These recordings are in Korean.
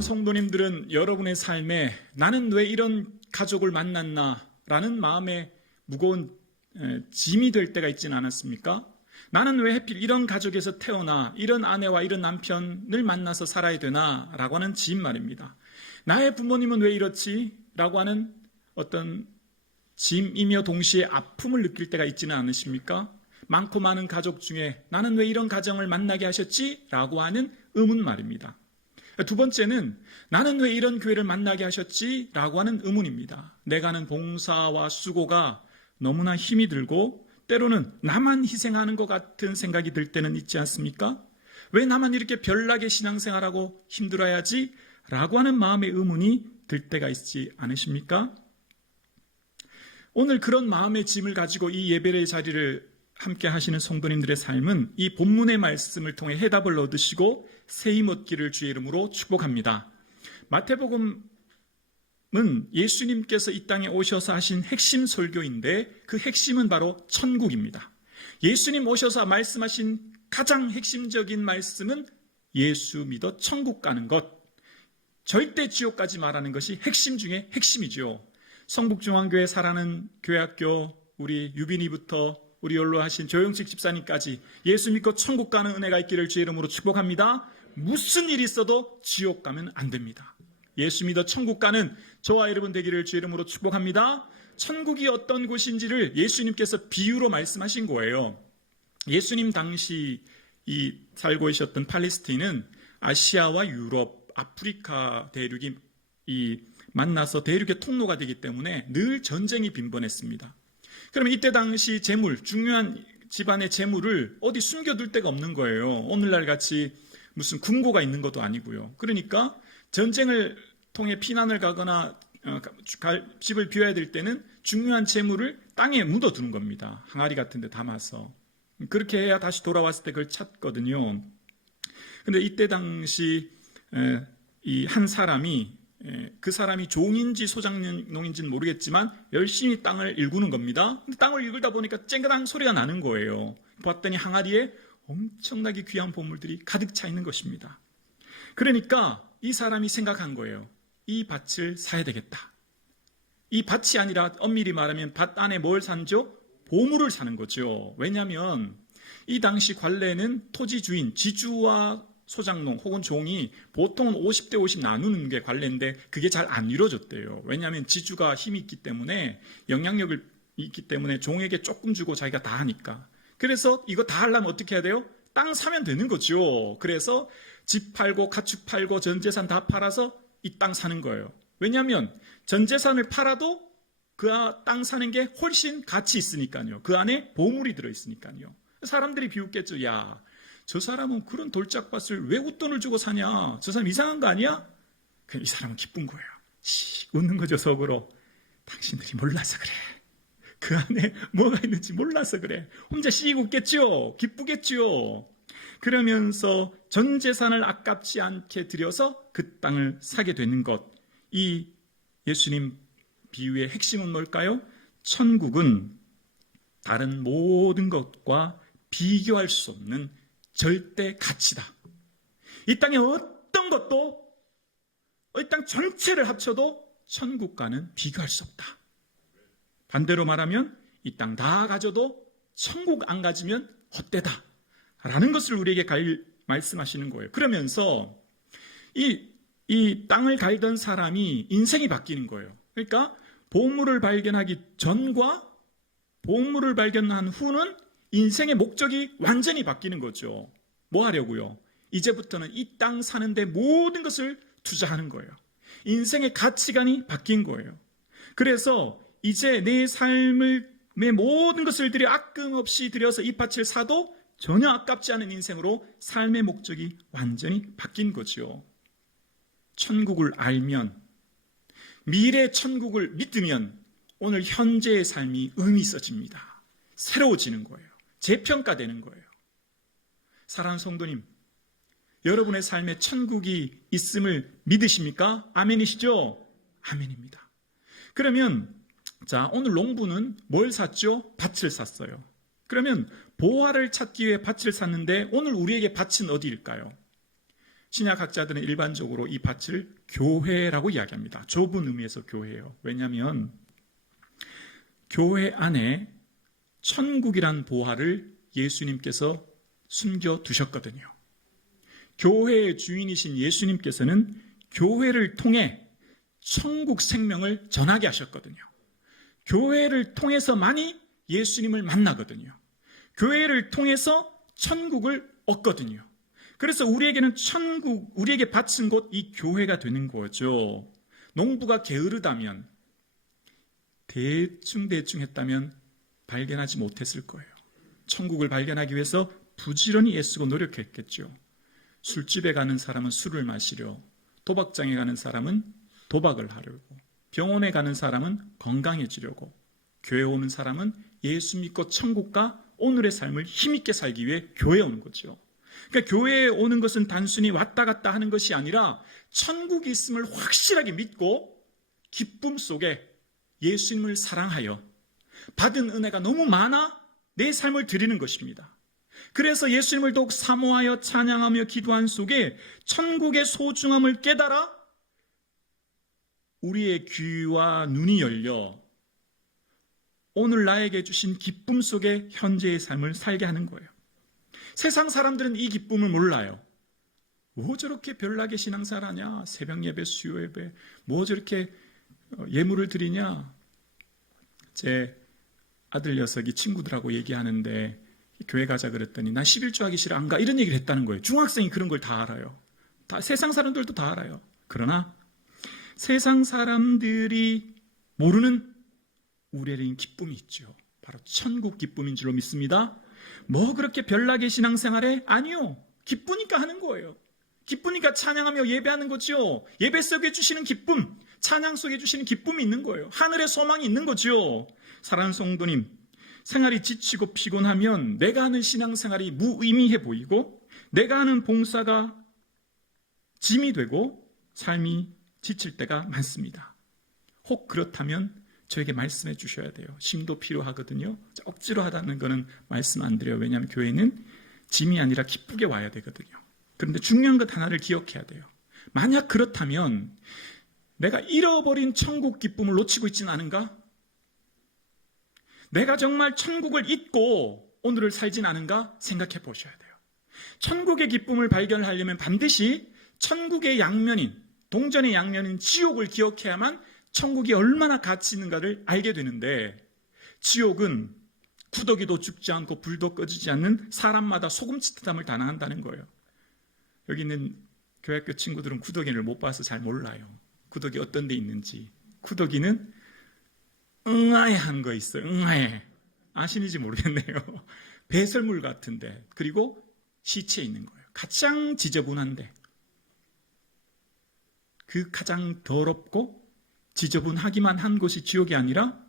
사랑하는 성도님들은 여러분의 삶에 나는 왜 이런 가족을 만났나 라는 마음에 무거운 짐이 될 때가 있지는 않았습니까? 나는 왜 하필 이런 가족에서 태어나 이런 아내와 이런 남편을 만나서 살아야 되나 라고 하는 짐 말입니다. 나의 부모님은 왜 이렇지? 라고 하는 어떤 짐이며 동시에 아픔을 느낄 때가 있지는 않으십니까? 많고 많은 가족 중에 나는 왜 이런 가정을 만나게 하셨지? 라고 하는 의문 말입니다. 두 번째는 나는 왜 이런 교회를 만나게 하셨지? 라고 하는 의문입니다. 내가 하는 봉사와 수고가 너무나 힘이 들고 때로는 나만 희생하는 것 같은 생각이 들 때는 있지 않습니까? 왜 나만 이렇게 별나게 신앙생활하고 힘들어야지? 라고 하는 마음의 의문이 들 때가 있지 않으십니까? 오늘 그런 마음의 짐을 가지고 이 예배의 자리를 함께 하시는 성도님들의 삶은 이 본문의 말씀을 통해 해답을 얻으시고 새 힘 얻기를 주의 이름으로 축복합니다. 마태복음은 예수님께서 이 땅에 오셔서 하신 핵심 설교인데 그 핵심은 바로 천국입니다. 예수님 오셔서 말씀하신 가장 핵심적인 말씀은 예수 믿어 천국 가는 것, 절대 지옥 가지 말라는 것이 핵심 중에 핵심이죠. 성북중앙교회 사랑하는 교회학교 우리 유빈이부터 우리 연로하신 조영식 집사님까지 예수 믿고 천국 가는 은혜가 있기를 주의 이름으로 축복합니다. 무슨 일이 있어도 지옥 가면 안 됩니다. 예수 믿어 천국 가는 저와 여러분 되기를 주의 이름으로 축복합니다. 천국이 어떤 곳인지를 예수님께서 비유로 말씀하신 거예요. 예수님 당시 살고 계셨던 팔레스타인은 아시아와 유럽, 아프리카 대륙이 만나서 대륙의 통로가 되기 때문에 늘 전쟁이 빈번했습니다. 그러면 이때 당시 재물, 중요한 집안의 재물을 어디 숨겨둘 데가 없는 거예요. 오늘날 같이 무슨 금고가 있는 것도 아니고요. 그러니까 전쟁을 통해 피난을 가거나 집을 비워야 될 때는 중요한 재물을 땅에 묻어두는 겁니다. 항아리 같은 데 담아서. 그렇게 해야 다시 돌아왔을 때 그걸 찾거든요. 근데 이때 당시 이 한 사람이 그 사람이 종인지 소장농인지는 모르겠지만 열심히 땅을 일구는 겁니다. 근데 땅을 일구다 보니까 쨍그랑 소리가 나는 거예요. 봤더니 항아리에 엄청나게 귀한 보물들이 가득 차 있는 것입니다. 그러니까 이 사람이 생각한 거예요. 이 밭을 사야 되겠다. 이 밭이 아니라 엄밀히 말하면 밭 안에 뭘 산죠? 보물을 사는 거죠. 왜냐하면 이 당시 관례는 토지 주인, 지주와 소장농 혹은 종이 보통은 50대 50 나누는 게 관례인데 그게 잘 안 이루어졌대요. 왜냐하면 지주가 힘이 있기 때문에 영향력을 있기 때문에 종에게 조금 주고 자기가 다 하니까. 그래서 이거 다 하려면 어떻게 해야 돼요? 땅 사면 되는 거죠. 그래서 집 팔고 가축 팔고 전 재산 다 팔아서 이 땅 사는 거예요. 왜냐하면 전 재산을 팔아도 그 땅 사는 게 훨씬 가치 있으니까요. 그 안에 보물이 들어있으니까요. 사람들이 비웃겠죠. 야, 저 사람은 그런 돌짝밭을 왜 웃돈을 주고 사냐? 저 사람 이상한 거 아니야? 이 사람은 기쁜 거예요. 웃는 거죠, 속으로. 당신들이 몰라서 그래. 그 안에 뭐가 있는지 몰라서 그래. 혼자 씩 웃겠죠? 기쁘겠죠? 그러면서 전 재산을 아깝지 않게 들여서 그 땅을 사게 되는 것. 이 예수님 비유의 핵심은 뭘까요? 천국은 다른 모든 것과 비교할 수 없는 절대 가치다. 이 땅의 어떤 것도 이 땅 전체를 합쳐도 천국과는 비교할 수 없다. 반대로 말하면 이 땅 다 가져도 천국 안 가지면 헛되다 라는 것을 우리에게 말씀하시는 거예요. 그러면서 이 땅을 갈던 사람이 인생이 바뀌는 거예요. 그러니까 보물을 발견하기 전과 보물을 발견한 후는 인생의 목적이 완전히 바뀌는 거죠. 뭐 하려고요? 이제부터는 이 땅 사는데 모든 것을 투자하는 거예요. 인생의 가치관이 바뀐 거예요. 그래서 이제 내 삶의 모든 것을 들여 아낌없이 들여서 이 밭을 사도 전혀 아깝지 않은 인생으로 삶의 목적이 완전히 바뀐 거죠. 천국을 알면, 미래 천국을 믿으면 오늘 현재의 삶이 의미 있어집니다. 새로워지는 거예요. 재평가되는 거예요. 사랑하는 성도님, 여러분의 삶에 천국이 있음을 믿으십니까? 아멘이시죠? 아멘입니다. 그러면 자, 오늘 농부는 뭘 샀죠? 밭을 샀어요. 그러면 보화를 찾기 위해 밭을 샀는데 오늘 우리에게 밭은 어디일까요? 신약학자들은 일반적으로 이 밭을 교회라고 이야기합니다. 좁은 의미에서 교회예요. 왜냐하면 교회 안에 천국이란 보화를 예수님께서 숨겨두셨거든요. 교회의 주인이신 예수님께서는 교회를 통해 천국 생명을 전하게 하셨거든요. 교회를 통해서만이 예수님을 만나거든요. 교회를 통해서 천국을 얻거든요. 그래서 우리에게는 천국, 우리에게 바친 곳 이 교회가 되는 거죠. 농부가 게으르다면, 대충 했다면 발견하지 못했을 거예요. 천국을 발견하기 위해서 부지런히 애쓰고 노력했겠죠. 술집에 가는 사람은 술을 마시려, 도박장에 가는 사람은 도박을 하려고, 병원에 가는 사람은 건강해지려고, 교회 오는 사람은 예수 믿고 천국과 오늘의 삶을 힘있게 살기 위해 교회에 오는 거죠. 그러니까 교회에 오는 것은 단순히 왔다 갔다 하는 것이 아니라 천국이 있음을 확실하게 믿고 기쁨 속에 예수님을 사랑하여 받은 은혜가 너무 많아 내 삶을 드리는 것입니다. 그래서 예수님을 더욱 사모하여 찬양하며 기도한 속에 천국의 소중함을 깨달아 우리의 귀와 눈이 열려 오늘 나에게 주신 기쁨 속에 현재의 삶을 살게 하는 거예요. 세상 사람들은 이 기쁨을 몰라요. 뭐 저렇게 별나게 신앙생활하냐, 새벽 예배, 수요 예배, 뭐 저렇게 예물을 드리냐. 제 아들 녀석이 친구들하고 얘기하는데 교회 가자 그랬더니 난 11조 하기 싫어 안 가 이런 얘기를 했다는 거예요. 중학생이 그런 걸 다 알아요. 세상 사람들도 다 알아요. 그러나 세상 사람들이 모르는 우리에게는 기쁨이 있죠. 바로 천국 기쁨인 줄로 믿습니다. 뭐 그렇게 별나게 신앙생활해? 아니요. 기쁘니까 하는 거예요. 기쁘니까 찬양하며 예배하는 거죠. 예배 속에 주시는 기쁨, 찬양 속에 주시는 기쁨이 있는 거예요. 하늘의 소망이 있는 거죠. 사랑하는 성도님, 생활이 지치고 피곤하면 내가 하는 신앙생활이 무의미해 보이고 내가 하는 봉사가 짐이 되고 삶이 지칠 때가 많습니다. 혹 그렇다면 저에게 말씀해 주셔야 돼요. 힘도 필요하거든요. 억지로 하다는 거는 말씀 안 드려요. 왜냐하면 교회는 짐이 아니라 기쁘게 와야 되거든요. 그런데 중요한 것 하나를 기억해야 돼요. 만약 그렇다면 내가 잃어버린 천국 기쁨을 놓치고 있지는 않은가? 내가 정말 천국을 잊고 오늘을 살진 않은가 생각해 보셔야 돼요. 천국의 기쁨을 발견하려면 반드시 천국의 양면인, 동전의 양면인 지옥을 기억해야만 천국이 얼마나 가치 있는가를 알게 되는데, 지옥은 구더기도 죽지 않고 불도 꺼지지 않는 사람마다 소금치듯함을 당한다는 거예요. 여기 있는 교회학교 친구들은 구더기를 못 봐서 잘 몰라요. 구더기 어떤 데 있는지. 구더기는 응아에 한 거 있어요. 응아에. 아시는지 모르겠네요. 배설물 같은데, 그리고 시체에 있는 거예요. 가장 지저분한데, 그 가장 더럽고 지저분하기만 한 것이 지옥이 아니라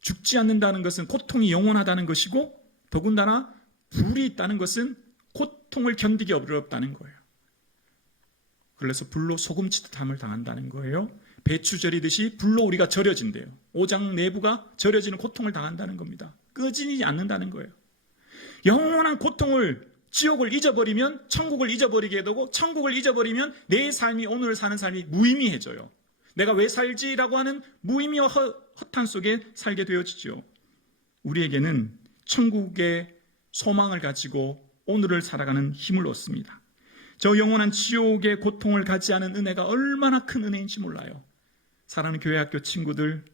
죽지 않는다는 것은 고통이 영원하다는 것이고, 더군다나 불이 있다는 것은 고통을 견디기 어렵다는 거예요. 그래서 불로 소금치듯함을 당한다는 거예요. 배추 절이듯이 불로 우리가 절여진대요. 오장 내부가 절여지는 고통을 당한다는 겁니다. 꺼지지 않는다는 거예요. 영원한 고통을, 지옥을 잊어버리면 천국을 잊어버리게 되고, 천국을 잊어버리면 내 삶이, 오늘 사는 삶이 무의미해져요. 내가 왜 살지라고 하는 무의미와 허탄 속에 살게 되어지죠. 우리에게는 천국의 소망을 가지고 오늘을 살아가는 힘을 얻습니다. 저 영원한 지옥의 고통을 가지 않은 은혜가 얼마나 큰 은혜인지 몰라요. 사랑하는 교회학교 친구들,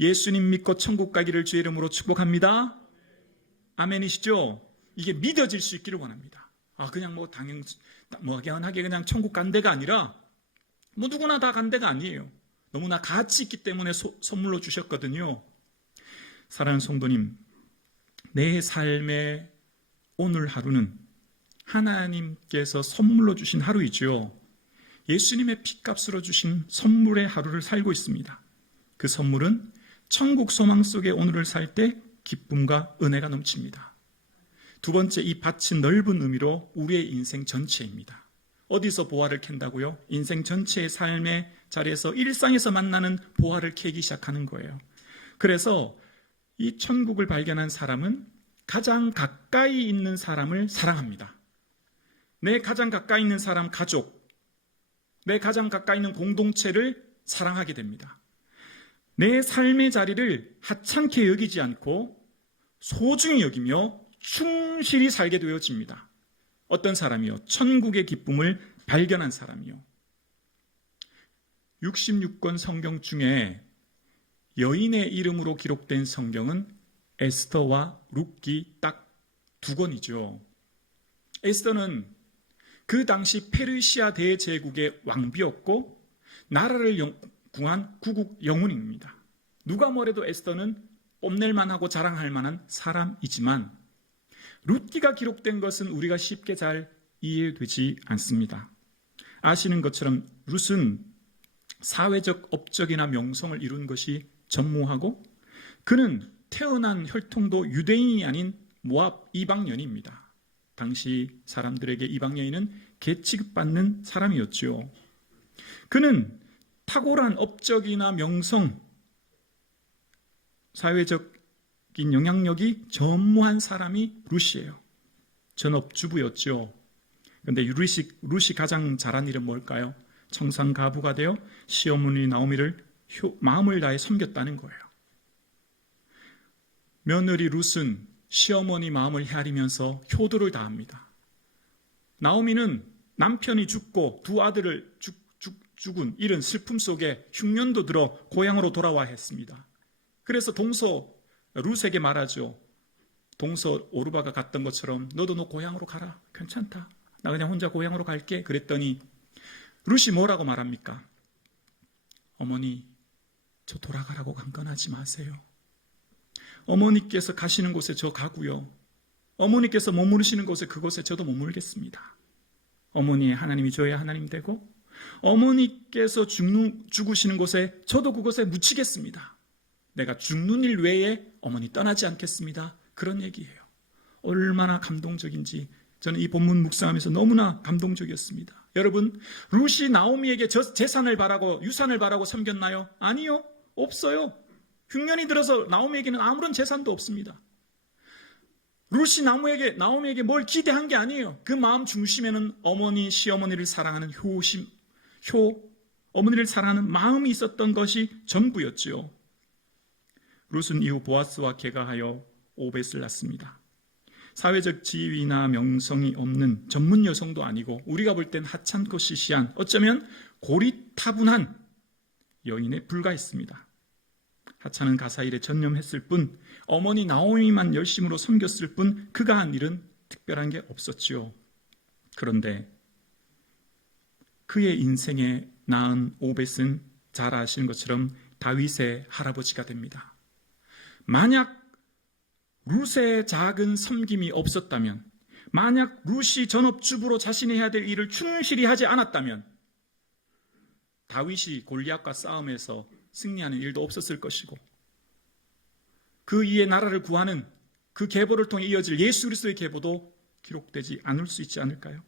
예수님 믿고 천국 가기를 주의 이름으로 축복합니다. 아멘이시죠? 이게 믿어질 수 있기를 원합니다. 그냥 막연하게 그냥 천국 간 데가 아니라 누구나 다 간 데가 아니에요. 너무나 가치 있기 때문에 선물로 주셨거든요. 사랑하는 성도님, 내 삶의 오늘 하루는 하나님께서 선물로 주신 하루이죠. 예수님의 피값으로 주신 선물의 하루를 살고 있습니다. 그 선물은 천국 소망 속에 오늘을 살 때 기쁨과 은혜가 넘칩니다. 두 번째, 이 밭은 넓은 의미로 우리의 인생 전체입니다. 어디서 보화를 캔다고요? 인생 전체의 삶의 자리에서 일상에서 만나는 보화를 캐기 시작하는 거예요. 그래서 이 천국을 발견한 사람은 가장 가까이 있는 사람을 사랑합니다. 내 가장 가까이 있는 사람, 가족, 내 가장 가까이 있는 공동체를 사랑하게 됩니다. 내 삶의 자리를 하찮게 여기지 않고 소중히 여기며 충실히 살게 되어집니다. 어떤 사람이요? 천국의 기쁨을 발견한 사람이요. 66권 성경 중에 여인의 이름으로 기록된 성경은 에스더와 룻기 딱 두 권이죠. 에스더는 그 당시 페르시아 대제국의 왕비였고 나라를 구한 구국 영웅입니다. 누가 뭐래도 에스더는 뽐낼만 하고 자랑할 만한 사람이지만 룻기가 기록된 것은 우리가 쉽게 잘 이해되지 않습니다. 아시는 것처럼 룻은 사회적 업적이나 명성을 이룬 것이 전무하고 그는 태어난 혈통도 유대인이 아닌 모압 이방여인입니다. 당시 사람들에게 이방여인은 계취급받는 사람이었죠. 그는 탁월한 업적이나 명성, 사회적인 영향력이 전무한 사람이 룻이에요. 전업주부였죠. 그런데 룻이 가장 잘한 일은 뭘까요? 청산가부가 되어 시어머니 나오미를 마음을 다해 섬겼다는 거예요. 며느리 룻은 시어머니 마음을 헤아리면서 효도를 다합니다. 나오미는 남편이 죽고 두 아들을 죽은 이런 슬픔 속에 흉년도 들어 고향으로 돌아와야 했습니다. 그래서 동서 룻에게 말하죠. 동서 오르바가 갔던 것처럼 너도 너 고향으로 가라. 괜찮다. 나 그냥 혼자 고향으로 갈게. 그랬더니 룻이 뭐라고 말합니까? 어머니, 저 돌아가라고 강권하지 마세요. 어머니께서 가시는 곳에 저 가고요. 어머니께서 머무르시는 곳에 그곳에 저도 머물겠습니다. 어머니의 하나님이 저의 하나님 되고 어머니께서 죽으시는 곳에 저도 그곳에 묻히겠습니다. 내가 죽는 일 외에 어머니 떠나지 않겠습니다. 그런 얘기예요. 얼마나 감동적인지 저는 이 본문 묵상하면서 너무나 감동적이었습니다. 여러분, 룻이 나오미에게 재산을 바라고 유산을 바라고 섬겼나요? 아니요. 없어요. 흉년이 들어서 나오미에게는 아무런 재산도 없습니다. 룻이 나오미에게 뭘 기대한 게 아니에요. 그 마음 중심에는 어머니, 시어머니를 사랑하는 어머니를 사랑하는 마음이 있었던 것이 전부였지요. 룻은 이후 보아스와 계가하여 오벳을 낳습니다. 사회적 지위나 명성이 없는 전문 여성도 아니고 우리가 볼 땐 하찮고 시시한 어쩌면 고리타분한 여인에 불과했습니다. 하찮은 가사일에 전념했을 뿐 어머니 나오미만 열심으로 섬겼을 뿐 그가 한 일은 특별한 게 없었지요. 그런데 그의 인생에 낳은 오벳은 잘 아시는 것처럼 다윗의 할아버지가 됩니다. 만약 룻의 작은 섬김이 없었다면, 만약 룻이 전업주부로 자신이 해야 될 일을 충실히 하지 않았다면 다윗이 골리앗과 싸움에서 승리하는 일도 없었을 것이고 그 이에 나라를 구하는 그 계보를 통해 이어질 예수 그리스도의 계보도 기록되지 않을 수 있지 않을까요?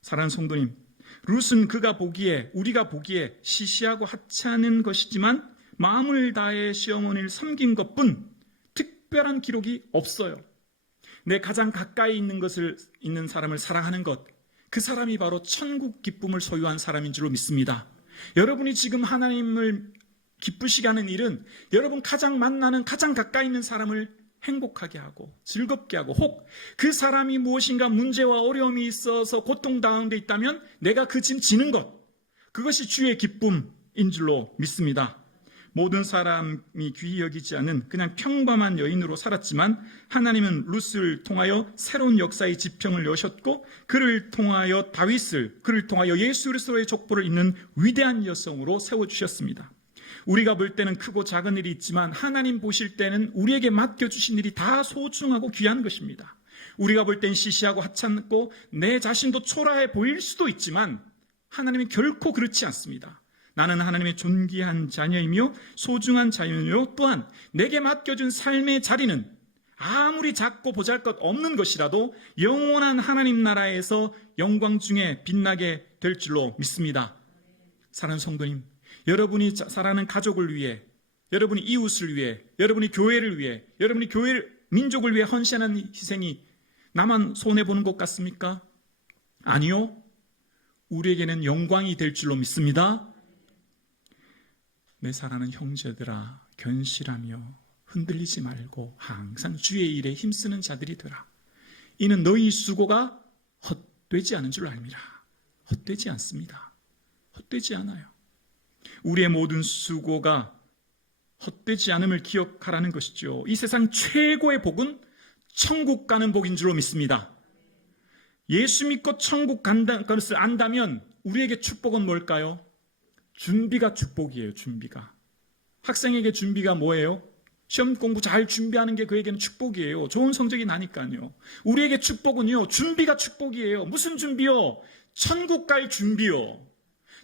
사랑하는 성도님, 룻은 우리가 보기에 시시하고 하찮은 것이지만 마음을 다해 시어머니를 섬긴 것뿐 특별한 기록이 없어요. 내 가장 가까이 있는 사람을 사랑하는 것, 그 사람이 바로 천국 기쁨을 소유한 사람인 줄로 믿습니다. 여러분이 지금 하나님을 기쁘시게 하는 일은 여러분 가장 만나는 가장 가까이 있는 사람을 행복하게 하고 즐겁게 하고 혹 그 사람이 무엇인가 문제와 어려움이 있어서 고통당한 데 있다면 내가 그 짐 지는 것, 그것이 주의 기쁨인 줄로 믿습니다. 모든 사람이 귀히 여기지 않은 그냥 평범한 여인으로 살았지만 하나님은 룻을 통하여 새로운 역사의 지평을 여셨고 그를 통하여 그를 통하여 예수 그리스도의 족보를 잇는 위대한 여성으로 세워주셨습니다. 우리가 볼 때는 크고 작은 일이 있지만 하나님 보실 때는 우리에게 맡겨주신 일이 다 소중하고 귀한 것입니다. 우리가 볼 땐 시시하고 하찮고 내 자신도 초라해 보일 수도 있지만 하나님은 결코 그렇지 않습니다. 나는 하나님의 존귀한 자녀이며 소중한 자녀요 또한 내게 맡겨준 삶의 자리는 아무리 작고 보잘것없는 것이라도 영원한 하나님 나라에서 영광 중에 빛나게 될 줄로 믿습니다. 사랑하는 성도님, 여러분이 사랑하는 가족을 위해, 여러분이 이웃을 위해, 여러분이 교회를 위해, 여러분이 민족을 위해 헌신하는 희생이 나만 손해보는 것 같습니까? 아니요. 우리에게는 영광이 될 줄로 믿습니다. 내 사랑하는 형제들아, 견실하며 흔들리지 말고 항상 주의 일에 힘쓰는 자들이 되라. 이는 너희 수고가 헛되지 않은 줄 알미라. 헛되지 않습니다. 헛되지 않아요. 우리의 모든 수고가 헛되지 않음을 기억하라는 것이죠. 이 세상 최고의 복은 천국 가는 복인 줄로 믿습니다. 예수 믿고 천국 간다는 것을 안다면 우리에게 축복은 뭘까요? 준비가 축복이에요. 준비가. 학생에게 준비가 뭐예요? 시험 공부 잘 준비하는 게 그에게는 축복이에요. 좋은 성적이 나니까요. 우리에게 축복은요, 준비가 축복이에요. 무슨 준비요? 천국 갈 준비요.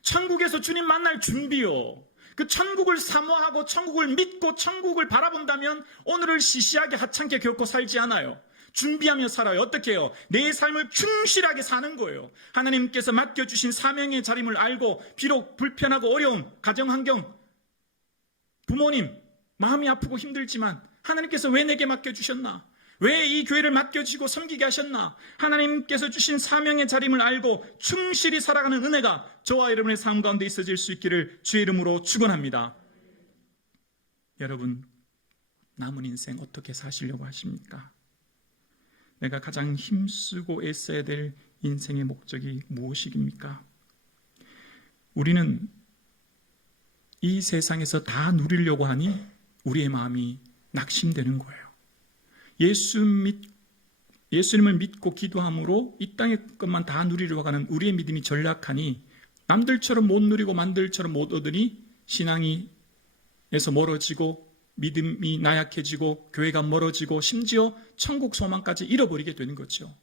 천국에서 주님 만날 준비요. 그 천국을 사모하고 천국을 믿고 천국을 바라본다면 오늘을 시시하게 하찮게 결코 살지 않아요. 준비하며 살아요. 어떻게 해요? 내 삶을 충실하게 사는 거예요. 하나님께서 맡겨주신 사명의 자림을 알고 비록 불편하고 어려움, 가정환경, 부모님 마음이 아프고 힘들지만 하나님께서 왜 내게 맡겨주셨나? 왜 이 교회를 맡겨주시고 섬기게 하셨나? 하나님께서 주신 사명의 자림을 알고 충실히 살아가는 은혜가 저와 여러분의 삶 가운데 있어질 수 있기를 주의 이름으로 축원합니다. 여러분, 남은 인생 어떻게 사시려고 하십니까? 내가 가장 힘쓰고 애써야 될 인생의 목적이 무엇입니까? 우리는 이 세상에서 다 누리려고 하니 우리의 마음이 낙심되는 거예요. 예수님을 믿고 기도함으로 이 땅의 것만 다 누리려고 하는 우리의 믿음이 전락하니 남들처럼 못 누리고 만들처럼 못 얻으니 신앙에서 멀어지고 믿음이 나약해지고 교회가 멀어지고 심지어 천국 소망까지 잃어버리게 되는 거죠.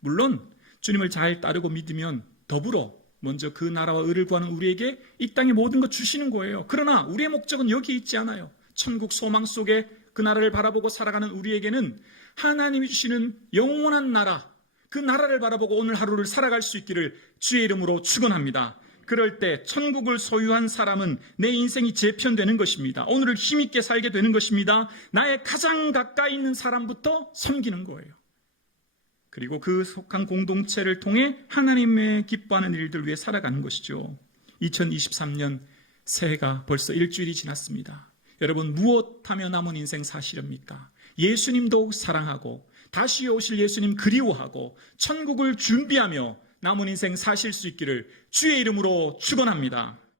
물론 주님을 잘 따르고 믿으면 더불어 먼저 그 나라와 의를 구하는 우리에게 이 땅의 모든 것 주시는 거예요. 그러나 우리의 목적은 여기 있지 않아요. 천국 소망 속에 그 나라를 바라보고 살아가는 우리에게는 하나님이 주시는 영원한 나라, 그 나라를 바라보고 오늘 하루를 살아갈 수 있기를 주의 이름으로 축원합니다. 그럴 때 천국을 소유한 사람은 내 인생이 재편되는 것입니다. 오늘을 힘있게 살게 되는 것입니다. 나의 가장 가까이 있는 사람부터 섬기는 거예요. 그리고 그 속한 공동체를 통해 하나님의 기뻐하는 일들 위해 살아가는 것이죠. 2023년 새해가 벌써 일주일이 지났습니다. 여러분, 무엇하며 남은 인생 사시렵니까? 예수님도 사랑하고 다시 오실 예수님 그리워하고 천국을 준비하며 남은 인생 사실 수 있기를 주의 이름으로 축원합니다.